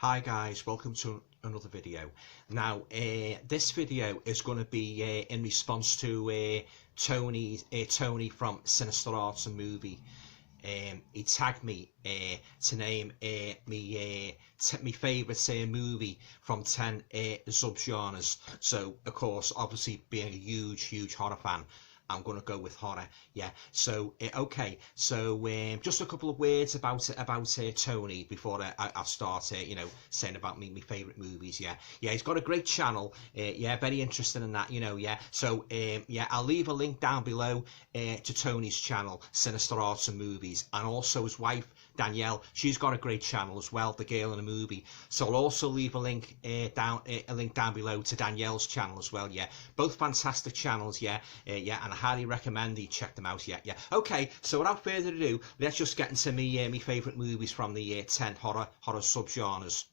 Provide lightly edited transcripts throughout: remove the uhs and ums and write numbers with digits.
Hi guys, welcome to another video. Now, this video is going to be in response to Tony from Sinister Arts and Movies. He tagged me to name me favourite movie from 10 subgenres. So, of course, obviously being a huge horror fan, I'm going to go with horror. Yeah. So okay. So just a couple of words about Tony before I start. Saying about my favourite movies. Yeah. He's got a great channel. Very interested in that. Yeah. So I'll leave a link down below to Tony's channel, Sinister Arts and Movies, and also his wife Danielle. She's got a great channel as well, The Girl in a Movie. So I'll also leave a link down below to Danielle's channel as well. Yeah. Both fantastic channels. Yeah. And I highly recommend you check them out. Yeah. Okay, so without further ado, let's just get into me favourite movies from the 10 horror subgenres.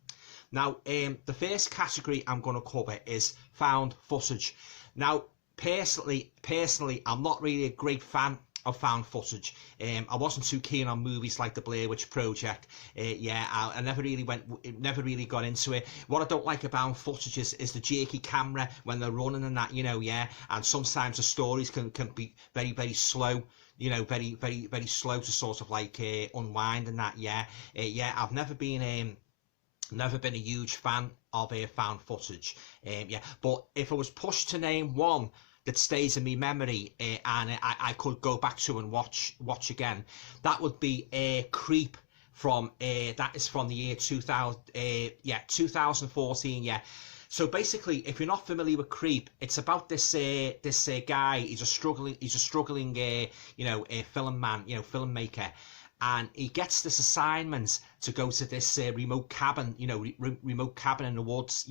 Now, the first category I'm going to cover is found footage. Now, personally, I'm not really a great fan of found footage. I wasn't too keen on movies like the Blair Witch Project. I never really got into it. What I don't like about footage is the jerky camera when they're running and that, and sometimes the stories can be very slow, very slow to sort of like unwind and that. I've never been a huge fan of found footage. But if I was pushed to name one that stays in my memory and I could go back to and watch again, that would be Creep from that is from the year 2014. So basically, if you're not familiar with Creep, it's about this guy. He's a struggling filmmaker, and he gets this assignment to go to this remote cabin in the woods.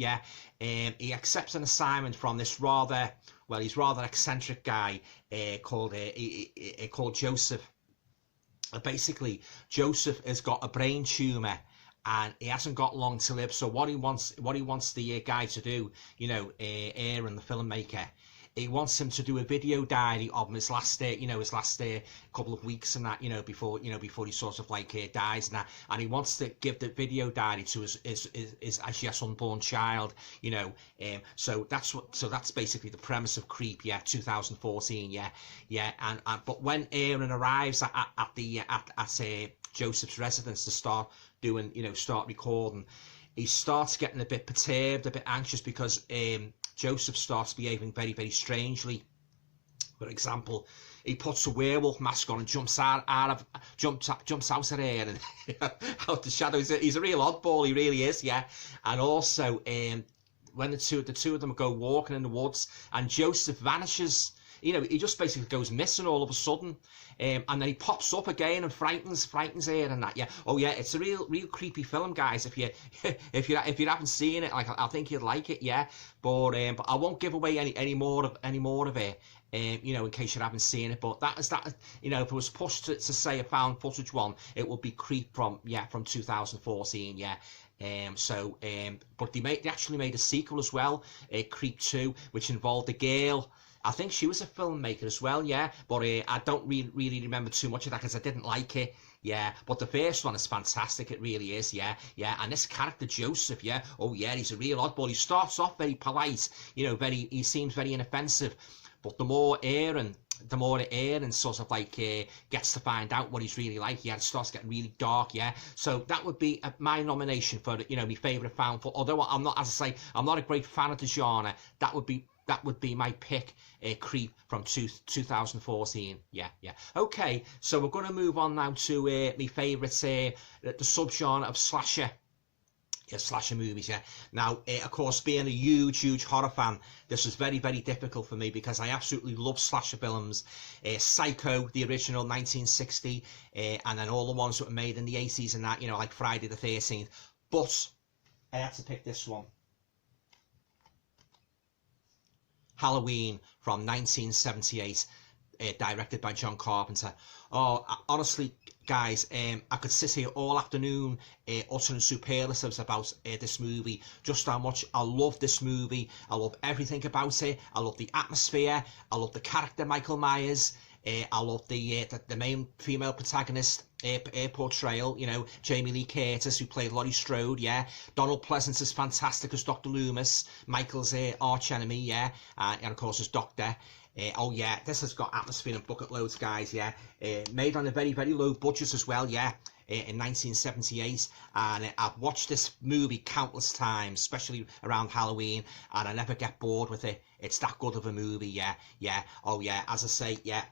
He accepts an assignment from this rather eccentric guy called Joseph. Basically, Joseph has got a brain tumor and he hasn't got long to live. So what he wants the guy to do, Aaron, the filmmaker, he wants him to do a video diary of his last couple of weeks and that, before he sort of like dies and that, and he wants to give the video diary to his as yet unborn child, so that's basically the premise of Creep. 2014. But when Aaron arrives at Joseph's residence to start recording, he starts getting a bit perturbed, a bit anxious, because Joseph starts behaving very strangely. For example, he puts a werewolf mask on and jumps out at her and out the shadows. He's a real oddball, he really is. And also when the two of them go walking in the woods and Joseph vanishes, he just basically goes missing all of a sudden, and then he pops up again and frightens her and that. It's a real creepy film, guys. If you haven't seen it, I think you'd like it. But I won't give away any more of it, in case you haven't seen it. But that, if it was pushed to say a found footage one, it would be Creep from 2014. But they actually made a sequel as well, Creep 2, which involved a girl. I think she was a filmmaker as well, but I don't really remember too much of that because I didn't like it. But the first one is fantastic, it really is. And this character Joseph, he's a real oddball. He starts off very polite, he seems very inoffensive, but the more Aaron sort of like gets to find out what he's really like, it starts getting really dark. So that would be my nomination for my favourite found footage. Although I'm not, as I say, I'm not a great fan of the genre, that would be my pick, Creep from 2014. Okay, so we're going to move on now to my favourite, the subgenre of slasher. Slasher movies. Now, of course, being a huge horror fan, this was very difficult for me because I absolutely love slasher films. Psycho, the original 1960, and then all the ones that were made in the 80s and that, like Friday the 13th. But I had to pick this one. Halloween from 1978, directed by John Carpenter. Honestly, guys, I could sit here all afternoon uttering superlatives about this movie, just how much I love this movie. I love everything about it. I love the atmosphere. I love the character Michael Myers. I love the main female protagonist portrayal. You know, Jamie Lee Curtis, who played Laurie Strode. Yeah, Donald Pleasance is fantastic as Dr. Loomis, Michael's arch enemy. Yeah, and of course as Doctor. Oh yeah, this has got atmosphere and bucket loads, guys. Yeah, made on a very, very low budget as well. Yeah, in 1978, and I've watched this movie countless times, especially around Halloween, and I never get bored with it. It's that good of a movie. Yeah, yeah. Oh yeah. As I say, yeah.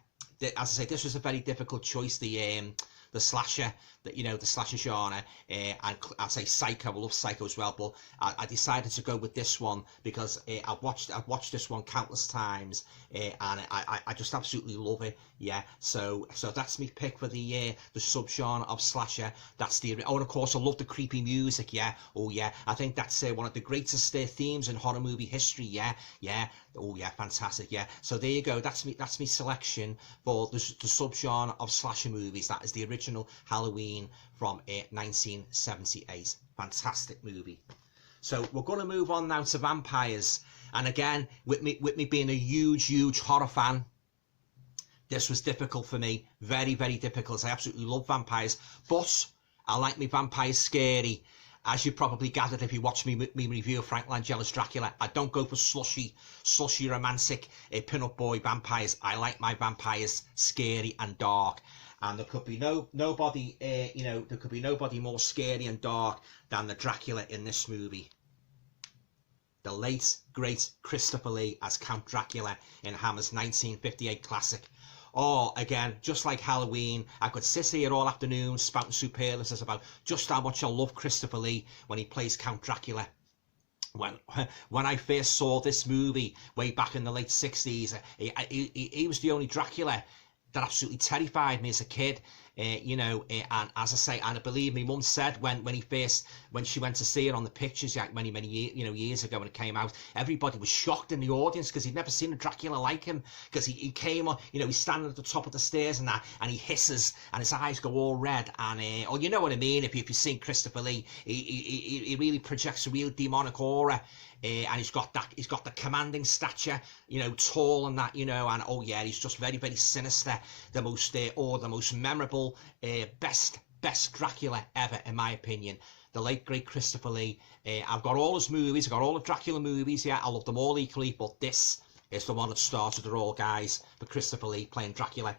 As I say, this was a very difficult choice. The slasher, the slasher genre, and I'd say Psycho. I love Psycho as well, but I decided to go with this one because I've watched this one countless times, and I just absolutely love it. Yeah, so that's my pick for the subgenre of slasher. That's and of course I love the creepy music. Yeah, oh yeah, I think that's one of the greatest themes in horror movie history. Yeah, yeah. Oh yeah, fantastic. Yeah, so there you go. That's me selection for the subgenre of slasher movies. That is the original Halloween from 1978. Fantastic movie. So we're going to move on now to vampires, and again, with me being a huge horror fan, this was difficult for me. Very, very difficult. I absolutely love vampires, but I like my vampires scary. As you probably gathered if you watched me review of Frank Langella's Dracula, I don't go for slushy romantic pin-up boy vampires. I like my vampires scary and dark. And there could be nobody more scary and dark than the Dracula in this movie. The late, great Christopher Lee as Count Dracula in Hammer's 1958 classic. Or, again, just like Halloween, I could sit here all afternoon spouting superlatives about just how much I love Christopher Lee when he plays Count Dracula. When I first saw this movie way back in the late 60s, he was the only Dracula that absolutely terrified me as a kid. And as I say, and I believe me mum said when she went to see it on the pictures, like many years ago when it came out, everybody was shocked in the audience because he'd never seen a Dracula like him, because he came on, he's standing at the top of the stairs and that, and he hisses and his eyes go all red, and you know what I mean. If you've seen Christopher Lee, he really projects a real demonic aura. And he's got the commanding stature, tall and that, and oh yeah, he's just very, very sinister. The most memorable, best Dracula ever, in my opinion. The late great Christopher Lee. I've got all his movies. I've got all the Dracula movies. Yeah, I love them all equally, but this is the one that started it all, guys. For Christopher Lee playing Dracula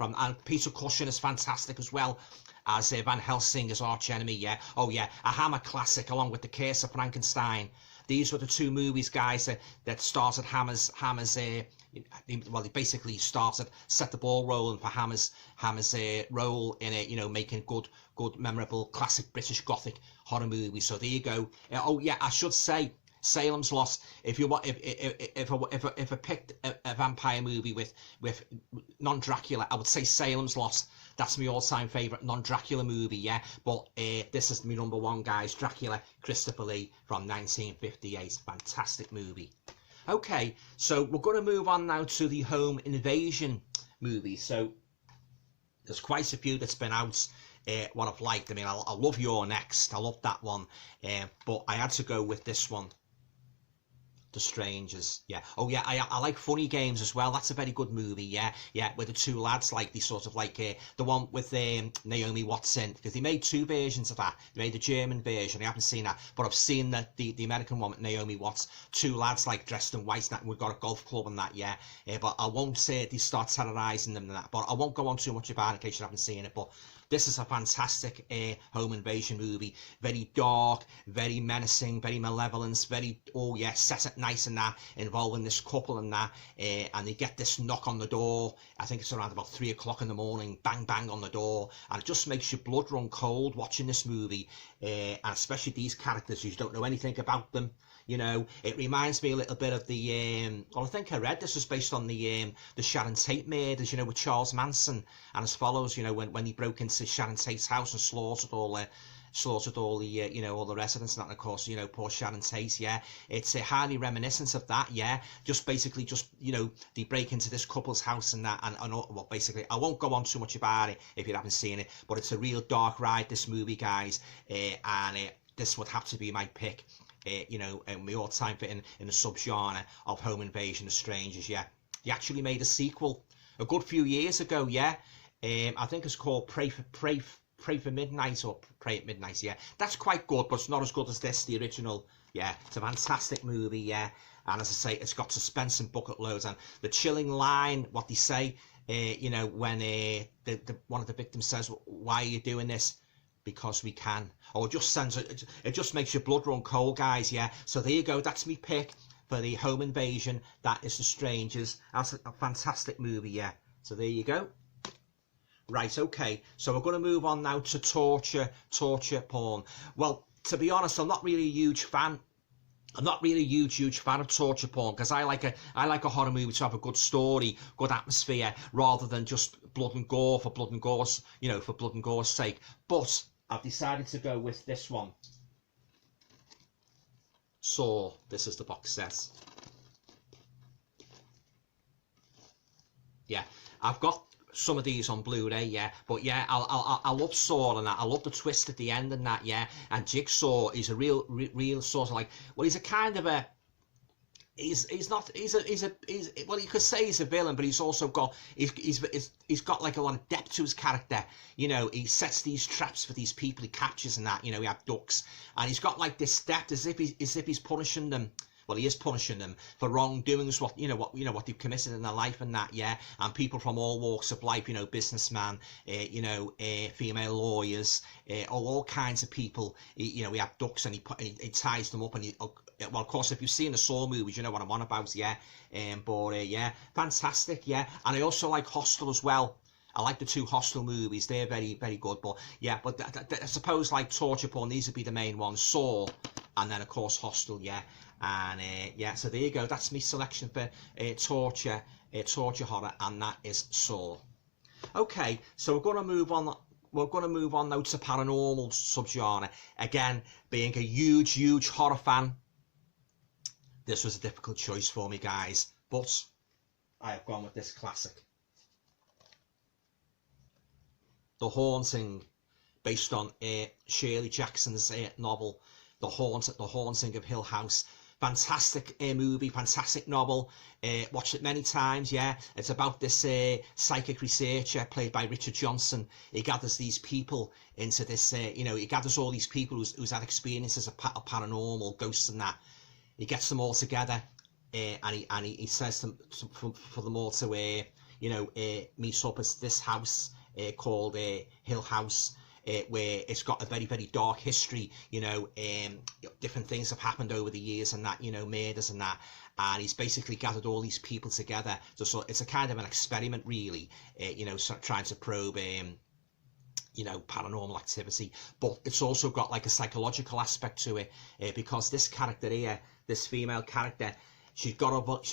and Peter Cushing is fantastic as well as Van Helsing as arch enemy. Yeah, oh yeah, a Hammer classic along with The Curse of Frankenstein. These were the two movies, guys, that started Hammer's. They basically set the ball rolling for Hammer's role in it. Making good, memorable, classic British Gothic horror movies. So there you go. Oh yeah, I should say Salem's Lot. If I picked a vampire movie with non-Dracula, I would say Salem's Lot. That's my all-time favourite non-Dracula movie, yeah. But this is my number one, guys. Dracula, Christopher Lee from 1958. Fantastic movie. Okay, so we're going to move on now to the home invasion movies. So there's quite a few that's been out. What I've liked. I mean, I love You're Next. I love that one. But I had to go with this one. The Strangers, yeah. Oh yeah, I like Funny Games as well. That's a very good movie, yeah. With the two lads, like the sort of like the one with Naomi Watts in, because they made two versions of that. They made the German version. I haven't seen that, but I've seen the American one with Naomi Watts. Two lads like dressed in white, and we've got a golf club and that, yeah. But I won't say they start terrorising them and that. But I won't go on too much about it in case you haven't seen it. But this is a fantastic home invasion movie. Very dark, very menacing, very malevolent, very, oh yeah, set at night and that, involving this couple and that. And they get this knock on the door. I think it's around about 3 o'clock in the morning, bang, bang on the door. And it just makes your blood run cold watching this movie. And especially these characters, you don't know anything about them. It reminds me a little bit of the, well, I think I read this was based on the Sharon Tate murders, with Charles Manson, and as follows, when he broke into Sharon Tate's house and slaughtered all the all the residents, and that, and of course, poor Sharon Tate, yeah, it's highly reminiscent of that, yeah, just basically they break into this couple's house and that, and well, basically, I won't go on too much about it if you haven't seen it, but it's a real dark ride, this movie, guys, and this would have to be my pick. And my all-time fit in the subgenre of home invasion, The Strangers, yeah. They actually made a sequel a good few years ago, yeah. I think it's called Pray for Midnight, or Pray at Midnight, yeah. That's quite good, but it's not as good as this, the original. Yeah, it's a fantastic movie, yeah. And as I say, it's got suspense and bucket loads, and the chilling line, what they say, you know, when one of the victims says, "Why are you doing this?" Because we can. Or it just sends it just makes your blood run cold, guys. Yeah. So there you go. That's me pick for the home invasion. That is The Strangers. That's a fantastic movie. Yeah. So there you go. Right. Okay. So we're going to move on now to torture porn. Well, to be honest, I'm not really a huge fan. I'm not really a huge fan of torture porn, because I like a horror movie to have a good story, good atmosphere, rather than just blood and gore for blood and gore's, you know, for blood and gore's sake. But I've decided to go with this one. Saw. This is the box set. Yeah, I've got some of these on Blu-ray, yeah, but yeah, I love Saw and that. I love the twist at the end and that, yeah. And Jigsaw is a real sort of like, well, he's a kind of a, he's well, you could say he's a villain, but he's also got he's got like a lot of depth to his character. You know, he sets these traps for these people he captures and that. You know, he abducts, and he's got like this depth, as if he's punishing them. Well, he is punishing them for wrongdoings, what they've committed in their life and that, yeah. And people from all walks of life, you know, businessmen, female lawyers, all kinds of people. He abducts and he ties them up, and well, of course, if you've seen the Saw movies, you know what I'm on about, yeah. Yeah, fantastic, yeah. And I also like Hostel as well. I like the two Hostel movies; they're very, very good. But yeah, but I suppose like torture porn, these would be the main ones: Saw, and then of course Hostel, yeah. And yeah, so there you go. That's my selection for torture horror, and that is Saw. Okay, so we're going to move on. We're going to move on now to paranormal subgenre. Again, being a huge horror fan, this was a difficult choice for me, guys, but I have gone with this classic, The Haunting, based on Shirley Jackson's novel, The Haunting of Hill House. Fantastic movie, fantastic novel. Watched it many times, yeah. It's about this psychic researcher played by Richard Johnson. He gathers these people into this, he gathers all these people who's had experiences of paranormal, ghosts and that. He gets them all together, and he says for them all to, meet up at this house called Hill House. Where it's got a very, very dark history, different things have happened over the years and that, murders and that, and he's basically gathered all these people together. So it's a kind of an experiment, really, trying to probe, paranormal activity, but it's also got like a psychological aspect to it, because this character here, this female character, she's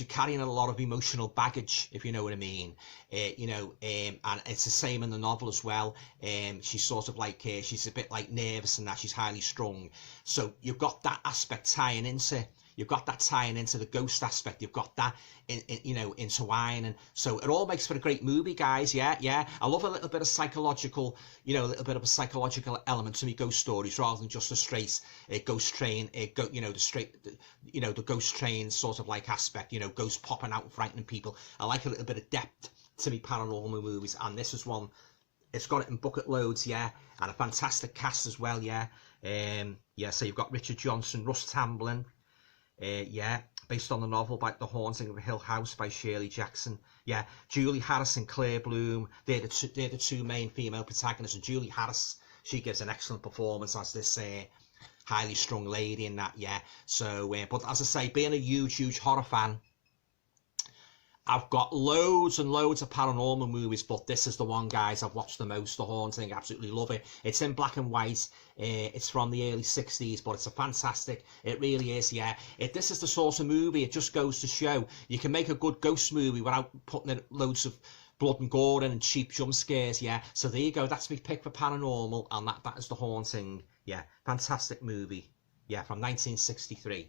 carrying a lot of emotional baggage, if you know what I mean. And it's the same in the novel as well. She's sort of like, she's a bit like nervous and that. She's highly strung. So you've got that aspect tying into. You've got that tying into the ghost aspect. You've got that, into wine, and so it all makes for a great movie, guys. Yeah. I love a little bit of psychological, a little bit of a psychological element to me ghost stories, rather than just a straight ghost train, the ghost train sort of like aspect. Ghosts popping out and frightening people. I like a little bit of depth to me paranormal movies, and this is one. It's got it in bucket loads, yeah, and a fantastic cast as well, yeah. So you've got Richard Johnson, Russ Tamblyn. Based on the novel by The Haunting of Hill House by Shirley Jackson. Yeah, Julie Harris and Claire Bloom, they're the two main female protagonists. And Julie Harris, she gives an excellent performance as this highly strung lady in that, yeah. So, but as I say, being a huge horror fan, I've got loads and loads of paranormal movies, but this is the one, guys, I've watched the most, The Haunting. Absolutely love it. It's in black and white. It's from the early 60s, but it's a fantastic, it really is, yeah. This is the sort of movie, it just goes to show you can make a good ghost movie without putting in loads of blood and gore and cheap jump scares, yeah. So there you go, that's my pick for paranormal, and that is The Haunting. Yeah, fantastic movie, yeah, from 1963.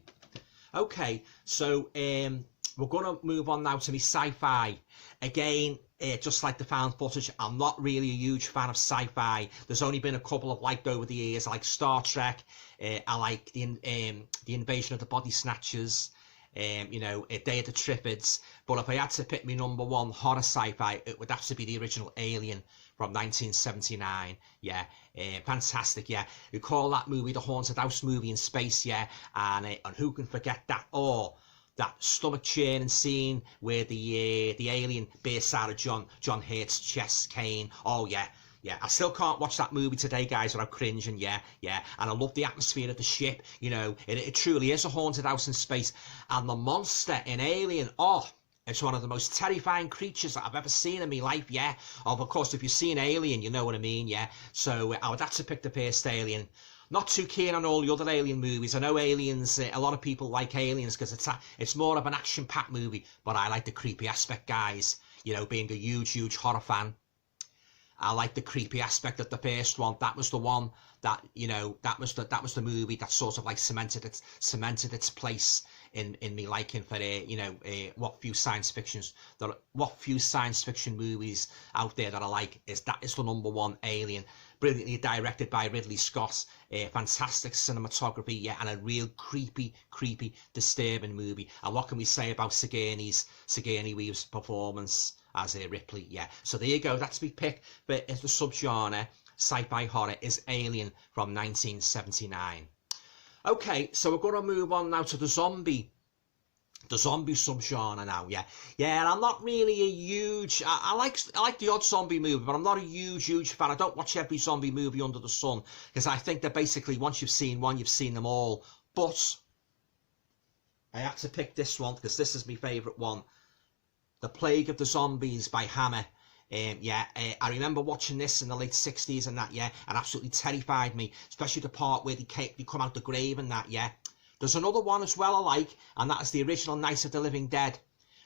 Okay, so we're going to move on now to me sci-fi. Again, just like the found footage, I'm not really a huge fan of sci-fi. There's only been a couple I've liked over the years. I like Star Trek. I like the Invasion of the Body Snatchers. you know, Day of the Trippids. But if I had to pick my number one horror sci-fi, it would have to be the original Alien from 1979. Yeah, fantastic. Yeah, you call that movie the haunted house movie in space. Yeah, and who can forget that? Oh, that stomach churning scene where the alien bursts out of John Hurt's chest cane. Oh yeah. Yeah, I still can't watch that movie today, guys, without cringing. Yeah, yeah. And I love the atmosphere of the ship. You know, it truly is a haunted house in space. And the monster in Alien, oh, it's one of the most terrifying creatures that I've ever seen in my life. Yeah. Of course, if you've seen Alien, you know what I mean. Yeah. So I would have to pick the first Alien. Not too keen on all the other Alien movies. I know Aliens, a lot of people like Aliens because it's more of an action-packed movie. But I like the creepy aspect, guys. You know, being a huge horror fan. I like the creepy aspect of the first one. That was the one that, you know, that was the movie that sort of like cemented its place in me liking for you know, what few science fiction movies out there that I like is the number one, Alien. Brilliantly directed by Ridley Scott, fantastic cinematography, yeah, and a real creepy, disturbing movie. And what can we say about Sigourney Weaver's performance as Ripley? Yeah, so there you go. That's my pick. But the subgenre sci-fi horror is Alien from 1979. Okay, so we're going to move on now to the zombie subgenre now. Yeah, and I'm not really a huge, I like the odd zombie movie, but I'm not a huge fan. I don't watch every zombie movie under the sun, because I think that basically once you've seen one, you've seen them all. But I had to pick this one because this is my favourite one, The Plague of the Zombies by Hammer. I remember watching this in the late 60s and that, yeah, and absolutely terrified me, especially the part where they come out the grave and that, yeah. There's another one as well I like, and that is the original Night of the Living Dead,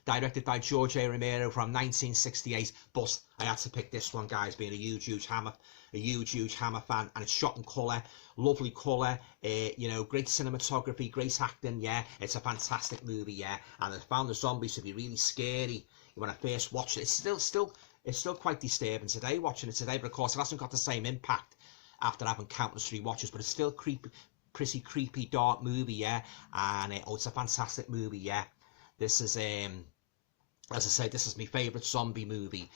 directed by George A. Romero from 1968. But I had to pick this one, guys, being a huge Hammer fan, and it's shot in colour, lovely colour, you know, great cinematography, great acting. Yeah, it's a fantastic movie. Yeah, and I found the zombies to be really scary when I first watched it. It's still quite disturbing today, watching it today, but of course it hasn't got the same impact after having countless rewatches. But it's still creepy. Pretty creepy, dark movie, yeah, and it's a fantastic movie, yeah. This is, as I say, this is my favourite zombie movie,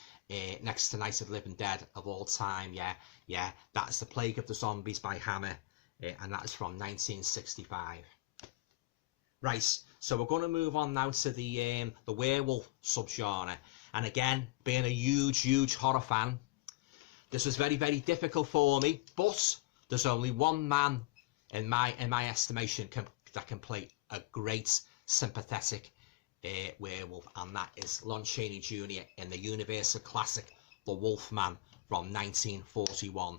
next to Night of the Living Dead of all time, yeah. That is The Plague of the Zombies by Hammer, and that is from 1965. Right, so we're going to move on now to the werewolf subgenre, and again, being a huge horror fan, this was very difficult for me, but there's only one man in my estimation that can play a great sympathetic werewolf, and that is Lon Chaney Jr. in the Universal classic The Wolfman from 1941.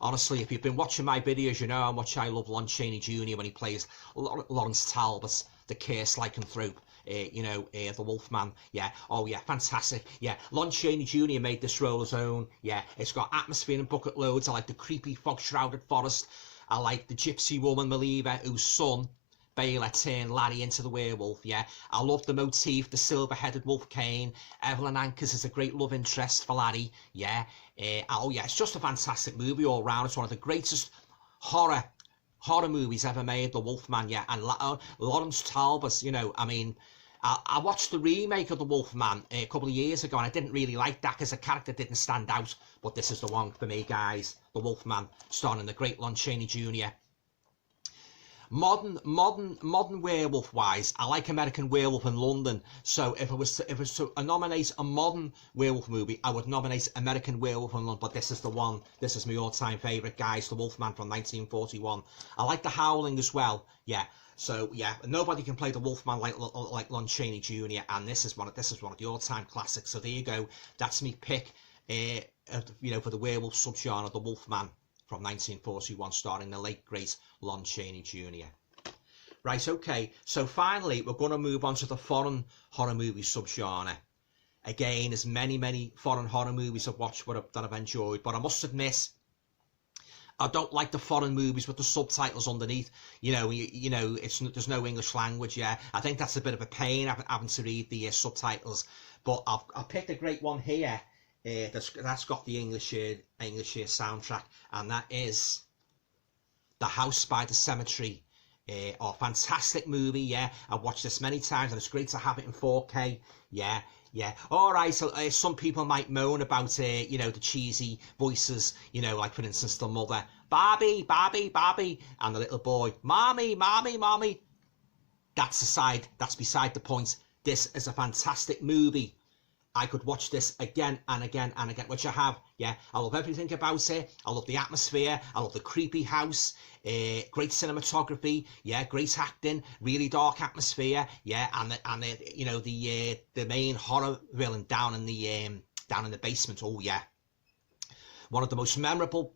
Honestly, if you've been watching my videos, you know how much I love Lon Chaney Jr. when he plays Lawrence Talbot, the cursed lycanthrope, the Wolfman. Yeah, oh yeah, fantastic. Yeah, Lon Chaney Jr. made this role his own. Yeah, it's got atmosphere and bucket loads. I like the creepy fog-shrouded forest. I like the gypsy woman Maliva, whose son Baylor turned Larry into the werewolf. Yeah, I love the motif, the silver-headed wolf cane. Evelyn Ankers is a great love interest for Larry. Yeah, oh yeah, it's just a fantastic movie all round. It's one of the greatest horror movies ever made, The Wolfman. Yeah, and Lawrence Talbot. You know, I mean, I watched the remake of The Wolfman a couple of years ago, and I didn't really like that because the character didn't stand out. But this is the one for me, guys. The Wolfman, starring the great Lon Chaney Jr. Modern werewolf-wise, I like American Werewolf in London. So if it was to nominate a modern werewolf movie, I would nominate American Werewolf in London. But this is the one. This is my all-time favourite, guys. The Wolfman from 1941. I like The Howling as well. Yeah. So yeah, nobody can play the Wolfman like Lon Chaney Jr. And this is one of the all-time classics. So there you go. That's me pick. For the werewolf subgenre, The Wolfman from 1941, starring the late great Lon Chaney Jr. Right, okay. So finally, we're going to move on to the foreign horror movie subgenre. Again, there's many foreign horror movies I've watched that I've enjoyed, but I must admit, I don't like the foreign movies with the subtitles underneath. There's no English language. Yeah, I think that's a bit of a pain having to read the subtitles. But I've picked a great one here. That's got the English soundtrack, and that is The House by the Cemetery Fantastic movie, yeah. I've watched this many times and it's great to have it in 4K, yeah. Yeah, all right. So some people might moan about, you know, the cheesy voices, you know, like for instance the mother, Barbie, Barbie, Barbie, and the little boy, Mommy, Mommy, Mommy. That's beside the point. This is a fantastic movie. I could watch this again and again and again, which I have. Yeah, I love everything about it. I love the atmosphere. I love the creepy house. Great cinematography. Yeah, great acting. Really dark atmosphere. Yeah, and the you know the main horror villain down in the basement. Oh yeah, one of the most memorable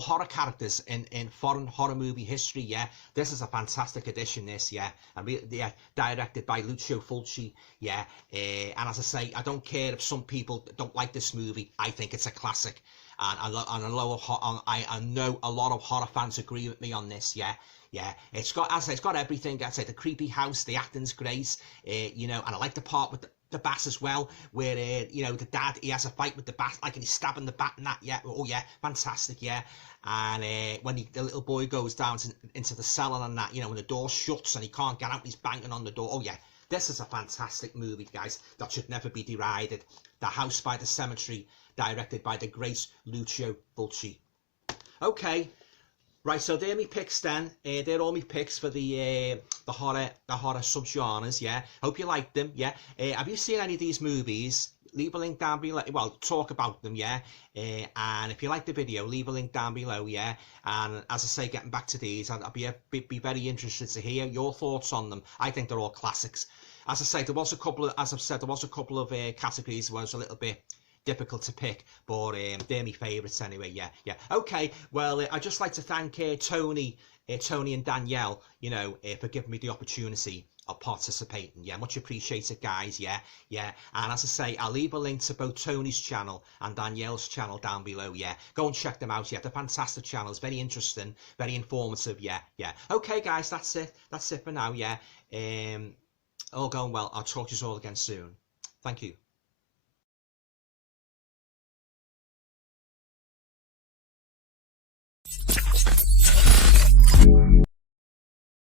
horror characters in foreign horror movie history. Yeah, this is a fantastic addition. This, yeah, and yeah, directed by Lucio Fulci. Yeah, and as I say, I don't care if some people don't like this movie. I think it's a classic, and I know a lot of horror fans agree with me on this. Yeah. Yeah, it's got, as I say, it's got everything. I'd say the creepy house, the acting's great, you know, and I like the part with the bat as well, where you know, the dad, he has a fight with the bat, like, and he's stabbing the bat and that. Yeah, oh yeah, fantastic. Yeah, and when the little boy goes down into the cellar and that, you know, when the door shuts and he can't get out, he's banging on the door. Oh yeah, this is a fantastic movie, guys, that should never be derided. The House by the Cemetery, directed by the great Lucio Fulci. Okay. Right, so they're my picks then. They're all my picks for the horror subgenres. Yeah, hope you like them. Yeah, have you seen any of these movies? Leave a link down below. Well, talk about them. Yeah, and if you like the video, leave a link down below. Yeah, and as I say, getting back to these, I'll be very interested to hear your thoughts on them. I think they're all classics. As I say, there was a couple of, as I've said, there was a couple of categories where it was a little bit difficult to pick, but they're my favourites anyway. Yeah. Okay, well, I'd just like to thank Tony and Danielle, you know, for giving me the opportunity of participating. Yeah, much appreciated, guys. Yeah, and as I say, I'll leave a link to both Tony's channel and Danielle's channel down below. Yeah, go and check them out. Yeah, they're fantastic channels, very interesting, very informative. Yeah. Okay, guys, that's it for now. Yeah, all going well. I'll talk to you all again soon. Thank you.